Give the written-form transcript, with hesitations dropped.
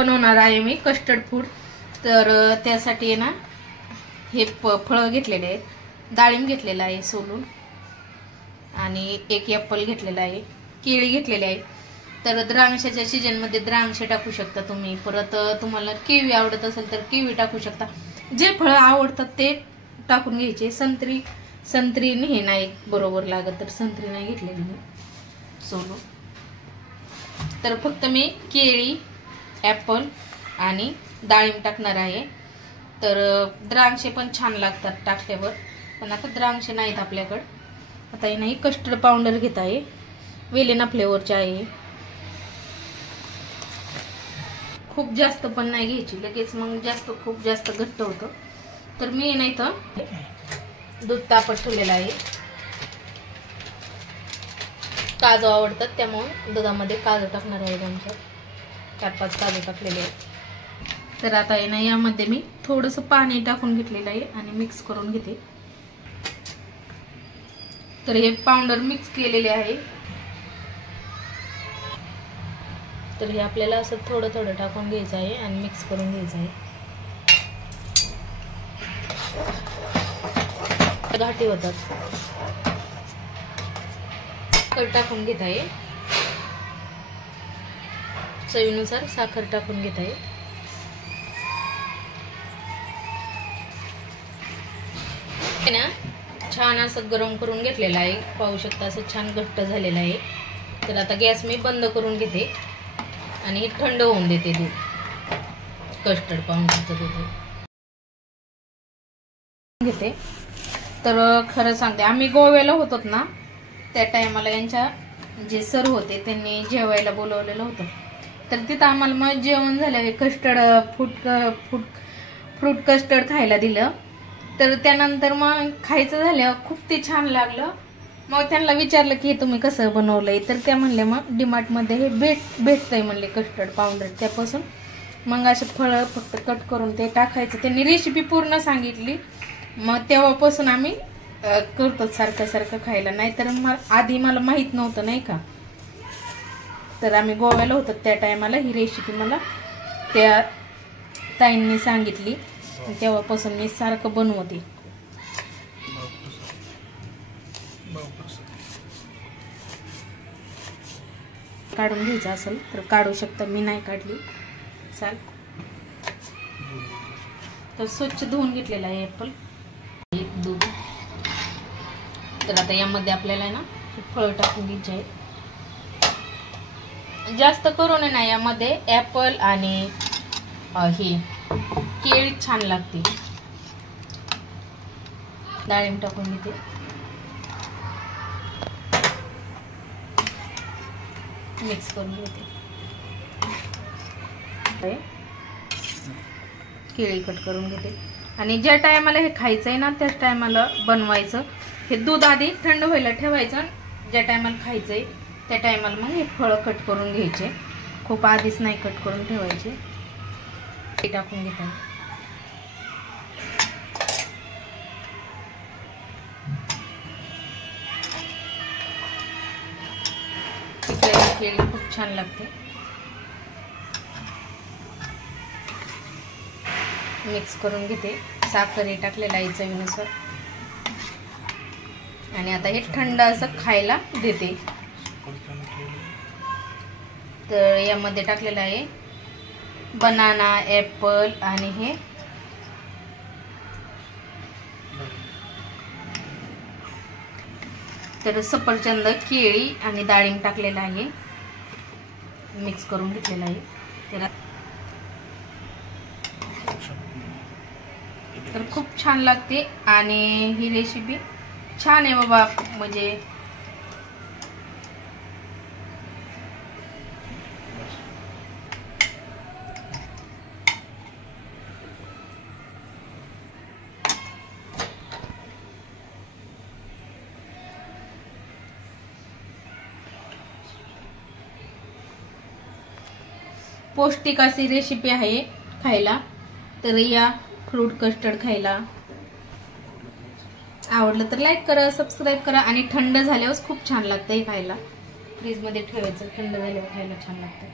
बनवणार आहे मी custard food. तर त्यासाठी आहे ना हे फळं घेतलेले आहेत, डाळिंब घेतलेला आहे सोलून, आणि एक ॲपल घेतलेला आहे, केळी घेतलेली आहे। तर द्राक्षाच्या सीजन मध्ये द्राक्ष टाकू शकता तुम्ही, परत तुम्हाला किवी आवडत असेल तर किवी टाकू शकता, जे फळ आवडतात ते टाकून घ्यायचे। संत्री हे नाही बरोबर लागत तर संत्री नाही घेतलेली मी सोलून। तर फक्त मी केळी, ॲपल आणि डाळिंब टाकणार आहे। तर द्राक्ष पण छान लागतात टाकल्यावर, पण आता द्राक्ष नाहीत आपल्याकडे। आता हे नाही कस्टर्ड पावडर घेत आहे, वेलेना फ्लेवरचे आहे। खूप जास्त पण नाही घ्यायची, लगेच मग खूप जास्त घट्ट होतं। तर मी नाही तर दूध तापत ठेवलेलं आहे, काजू आवडतात त्यामुळे दुधामध्ये काजू टाकणार आहे। 4-5 काजू टाकलेले आहेत। तर आता आहे ना यामध्ये मी थोडंसं पाणी टाकून घेतलेलं आहे आणि मिक्स करून घेते। तर हे पावडर मिक्स केलेले आहे। तर हे आपल्याला असं थोडं थोडं टाकून घ्यायचं आहे आणि मिक्स करून घ्यायचं आहे। गाठी होतात। साखर टाकून घेत आहे, चवीनुसार साखर टाकून घेत आहे। ना छान असं गरम करून घेतलेलं आहे, पाहू शकता असं छान घट्ट झालेलं आहे। तर आता गॅस मी बंद करून घेते आणि थंड होऊन देते दूध, कस्टर्ड पावडरचं दूध घेते। तर खरं सांगते, आम्ही गोव्याला होतो ना त्या टायमाला यांच्या जे सर होते त्यांनी जेवायला बोलवलेलं होतं। तर तिथं आम्हाला मग जेवण झालं, फ्रूट कस्टर्ड खायला दिलं। तर त्यानंतर मग खायचं झालं, खूप ते छान लागलं। मग त्यांना विचारलं की हे तुम्ही कसं बनवलंय, तर त्या म्हणले मग डीमार्ट मध्ये हे भेटतंय म्हणले कस्टर्ड पावडर। त्यापासून मग असे फळं फक्त कट करून ते टाकायचं, त्यांनी रेसिपी पूर्ण सांगितली। मग तेव्हापासून आम्ही करतो सारखं खायला, नाहीतर आधी मला माहित नव्हतं नाही का। तर आम्ही गोव्याला होतो त्या टायमाला ही रेसिपी मला त्या ताईंनी सांगितली, तेव्हापासून मी सारखं बनवते। काढून घ्यायचं असेल तर काढू शकता, मी नाही काढली चाल। तर स्वच्छ धुवून घेतलेला आहे ॲपल, दूध। तर आता यामध्ये आपल्याला आहे ना फळ टाकून घ्यायचे आहे, जास्त करून आहे ना यामध्ये ॲपल आणि ही केळी छान लागते। डाळिंब टाकून घेते, मिक्स करून घेते। केळी कट करून घेते आणि ज्या टायमाला हे खायचंय ना त्याच टायमाला बनवायचं। हे दूध आधी थंड व्हायला ठेवायचं, ज्या टायमाला खायचंय त्या टायमाला मग हे फळ कट करून घ्यायचे, खूप आधीच नाही कट करून ठेवायचे। हे टाकून घेते, केळी खूप छान लागते। मिक्स करून घेते, साखर हे टाकलेलं आहे चवीनुसार, आणि आता हे थंड असं खायला देते। तर यामध्ये टाकलेलं आहे बनाना, ॲपल आणि हे तर सफरचंद, केळी आणि डाळिंब टाकलेलं आहे, मिक्स करून घेतलेलं आहे। तर खूप छान लागते आणि ही रेसिपी छान आहे बाबा, म्हणजे पौष्टिक अशी रेसिपी आहे खायला। तर या फ्रूट कस्टर्ड खायला आवडलं तर लाईक करा, सबस्क्राइब करा, आणि थंड झाल्यावर खूप छान लागतं हे खायला। फ्रीज मध्ये ठेवायचं, थंड झाल्यावर खायला छान लागतं।